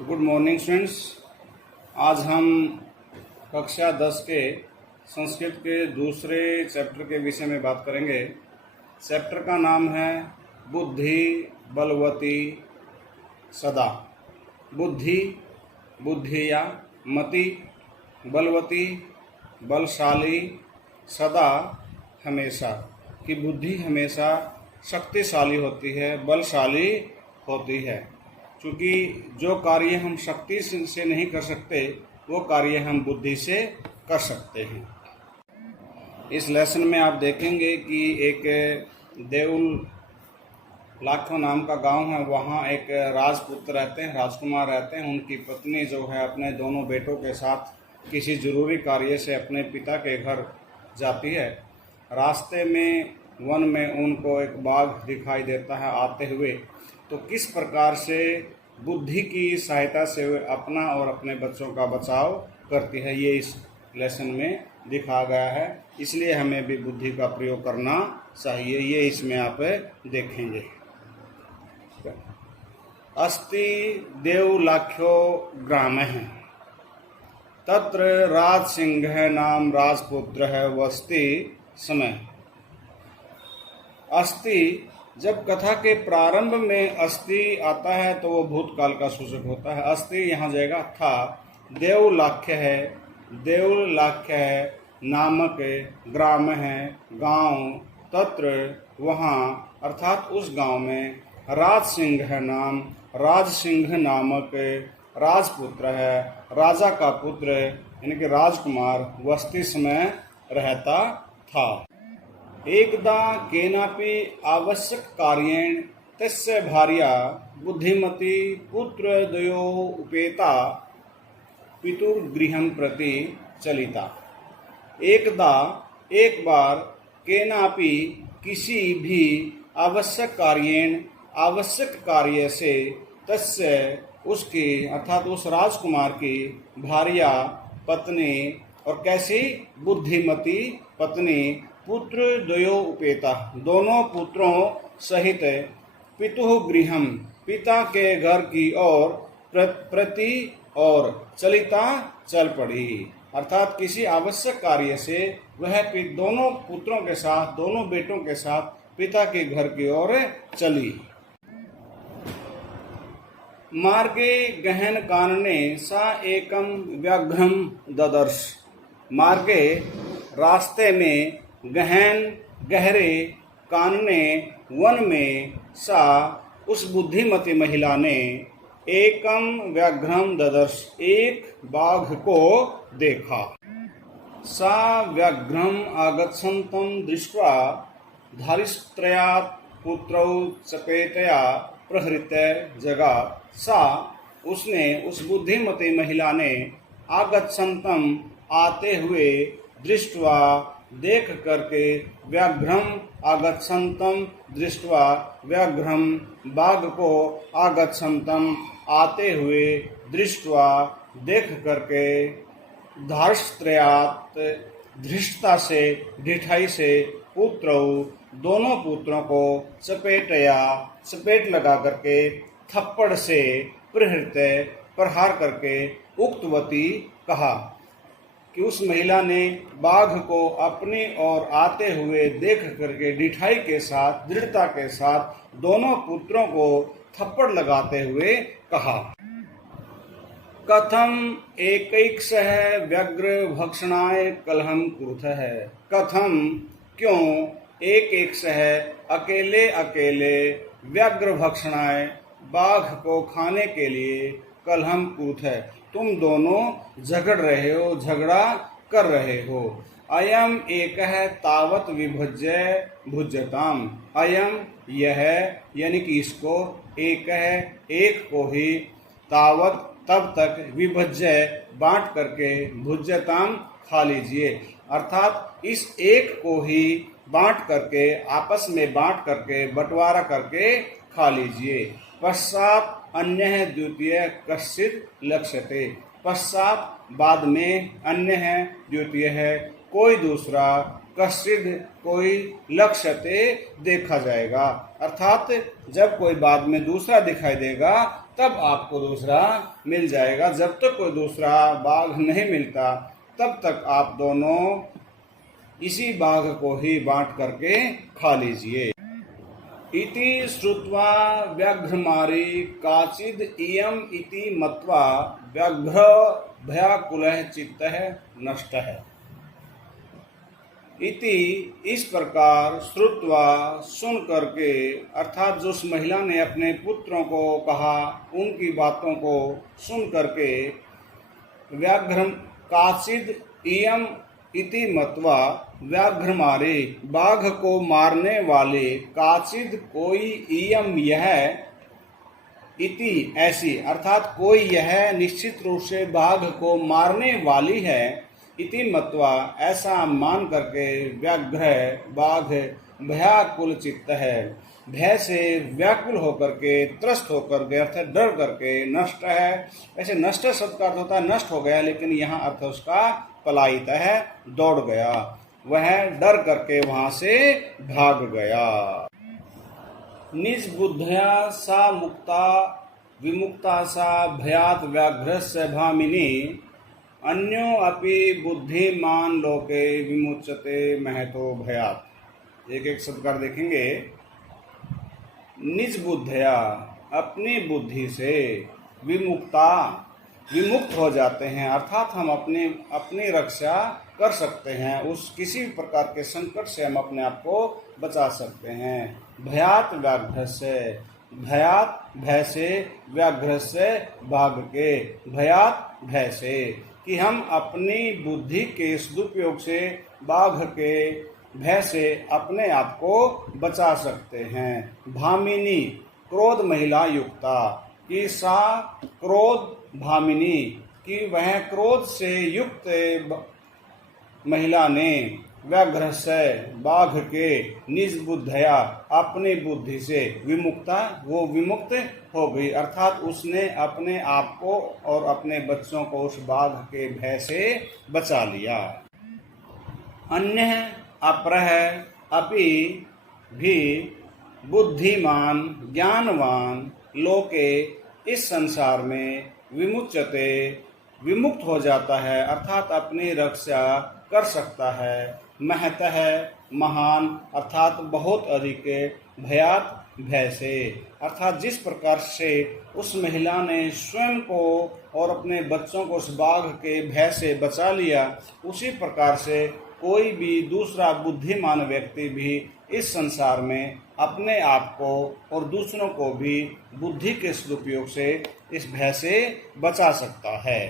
Good morning students. आज हम कक्षा 10 के संस्कृत के दूसरे चैप्टर के विषय में बात करेंगे। चैप्टर का नाम है बुद्धि बलवती सदा। बुद्धि, बुद्धिया, मति, बलवती, बलशाली, सदा, हमेशा। कि बुद्धि हमेशा शक्तिशाली होती है, बलशाली होती है। क्योंकि जो कार्य हम शक्ति से नहीं कर सकते वो कार्य हम बुद्धि से कर सकते हैं। इस लेसन में आप देखेंगे कि एक देउल लाखों नाम का गांव है, वहाँ एक राजपुत्र रहते हैं, राजकुमार रहते हैं। उनकी पत्नी जो है अपने दोनों बेटों के साथ किसी जरूरी कार्य से अपने पिता के घर जाती है। रास्ते में वन में उनको एक बाघ दिखाई देता है आते हुए। तो किस प्रकार से बुद्धि की सहायता से वे अपना और अपने बच्चों का बचाव करती है, ये इस लेसन में दिखाया गया है। इसलिए हमें भी बुद्धि का प्रयोग करना चाहिए, ये इसमें आप देखेंगे। अस्ति देवलाख्यो ग्राम है, तत्र राज सिंह नाम राजपुत्र है वस्ति समय। अस्ति, जब कथा के प्रारंभ में अस्ति आता है तो वो भूतकाल का सूचक होता है। अस्ति यहाँ जाएगा था। देवलाख्य है, देवलाख्य है नामक ग्राम है, गांव, तत्र वहाँ, अर्थात उस गांव में, राज सिंह है नाम, राज सिंह नामक राजपुत्र है, राजा का पुत्र यानी कि राजकुमार वस्ति समय रहता था। एकदा केनापि आवश्यक कार्येण तस्य भार्या बुद्धिमती पुत्रद्वयो उपेता पितुर्गृहं प्रति चलिता। एकदा, एक बार, केनापि, किसी भी, आवश्यक कार्येण, आवश्यक कार्य से, तस्य, उसकी, अर्थात उस राजकुमार की, भार्या, पत्नी, और कैसी, बुद्धिमती पत्नी, पुत्र द्वयो उपेता, दोनों पुत्रों सहित, पितुः गृहम, पिता के घर की ओर, प्रति, और चलिता, चल पड़ी। अर्थात किसी आवश्यक कार्य से वह दोनों पुत्रों के साथ, दोनों बेटों के साथ पिता के घर की ओर चली। मार्गे गहन कानने सा एकम व्याघ्रम ददर्श। मार्गे, रास्ते में, गहन, गहरे, कानने, वन में, सा, उस बुद्धिमती महिला ने, एकम व्याघ्रम ददर्श, एक बाघ को देखा। सा व्याघ्रम आगच्छन्तं दृष्ट्वा धारिस्त्रयात् पुत्रौ चपेटया प्रहृत्य जगा। सा, उसने, उस बुद्धिमती महिला ने, आगच्छन्तं, आते हुए, दृष्ट्वा, देख करके, व्याघ्रम आगच्छन्तं दृष्ट्वा, व्याघ्रम, बाघ को, आगच्छन्तं, आते हुए, दृष्ट्वा, देख करके, धार्ष्ट्रयात्, धृष्टता से, ढिठाई से, पुत्रौ, दोनों पुत्रों को, चपेटया, चपेट लगा करके, थप्पड़ से, प्रहृत्य, प्रहार करके, उक्तवती, कहा। कि उस महिला ने बाघ को अपनी ओर आते हुए देख करके ढिठाई के साथ, दृढ़ता के साथ, दोनों पुत्रों को थप्पड़ लगाते हुए कहा। कथम एकैकशः व्यग्र भक्षणाय कलहम कुरुतः है। कथम, क्यों, एक एक सह, अकेले अकेले, व्यग्र भक्षणाय, बाघ को खाने के लिए, कलहम कुरुत है, तुम दोनों झगड़ रहे हो, झगड़ा कर रहे हो। अयम एक है तावत विभज्य भुज्यताम। अयम, यह, यानी कि इसको, एक है, एक को ही, तावत, तब तक, विभज्य, बांट करके, भुज्यताम, खा लीजिए। अर्थात इस एक को ही बांट करके, आपस में बांट करके, बंटवारा करके खा लीजिए। पश्चात अन्य द्वितीय कश्चित लक्ष्यते। पश्चात, बाद में, अन्य है, द्वितीय है, कोई दूसरा, कश्चित, कोई, लक्ष्यते, देखा जाएगा। अर्थात जब कोई बाद में दूसरा दिखाई देगा तब आपको दूसरा मिल जाएगा। जब तक कोई दूसरा बाघ नहीं मिलता तब तक आप दोनों इसी बाघ को ही बांट करके खा लीजिए। इति श्रुत्वा व्याघ्रमारी काचिद इयम इति मत्वा व्याघ्र भयाकुलः चित्तः नष्टः। इति इस प्रकार श्रुत्वा सुन करके, अर्थात जो उस महिला ने अपने पुत्रों को कहा उनकी बातों को सुन करके, व्याघ्र काचिद इयम इति मत्वा व्याघ्रमारे बाघ को मारने वाले, काचिद कोई, इयम यह, इति ऐसी, अर्थात कोई यह निश्चित रूप से बाघ को मारने वाली है, इति मत्वा ऐसा मान करके, व्याघ्र बाघ भयाकुल चित्त है, भय से व्याकुल होकर के, त्रस्त होकर के, अर्थात डर करके, नष्ट है। ऐसे नष्ट शब्द का अर्थ होता है नष्ट हो गया, लेकिन यहाँ अर्थ उसका पलायित है, दौड़ गया, वह डर करके वहां से भाग गया। निज बुद्धया सा मुक्ता विमुक्ता सा भयात व्याघ्रस्य भामिनी, अन्यो अपि बुद्धिमान लोके विमुच्यते महतो भयात। एक एक शब्द कर देखेंगे। निज बुद्धया, अपनी बुद्धि से, विमुक्ता, विमुक्त हो जाते हैं, अर्थात हम अपनी रक्षा कर सकते हैं, उस किसी प्रकार के संकट से हम अपने आप को बचा सकते हैं। भयात व्याघ्र से, भयात भय से, व्याघ्र से बाघ के, भयात भय से, कि हम अपनी बुद्धि के सदुपयोग से बाघ के भय से अपने आप को बचा सकते हैं। भामिनी, क्रोध महिला युक्ता, कि सा क्रोध भामिनी, कि वह क्रोध से युक्त महिला ने, व्याघ्र से बाघ के, निज बुद्धया अपनी बुद्धि से, विमुक्ता वो विमुक्त हो गई, अर्थात उसने अपने आप को और अपने बच्चों को उस बाघ के भय से बचा लिया। अन्य अपरः अपि भी बुद्धिमान ज्ञानवान लोके, इस संसार में, विमुच्यते विमुक्त हो जाता है, अर्थात अपनी रक्षा कर सकता है, महतः महान, अर्थात बहुत अधिक, भयात भय से, अर्थात जिस प्रकार से उस महिला ने स्वयं को और अपने बच्चों को उस बाघ के भय से बचा लिया, उसी प्रकार से कोई भी दूसरा बुद्धिमान व्यक्ति भी इस संसार में अपने आप को और दूसरों को भी बुद्धि के सदुपयोग से इस भय से बचा सकता है।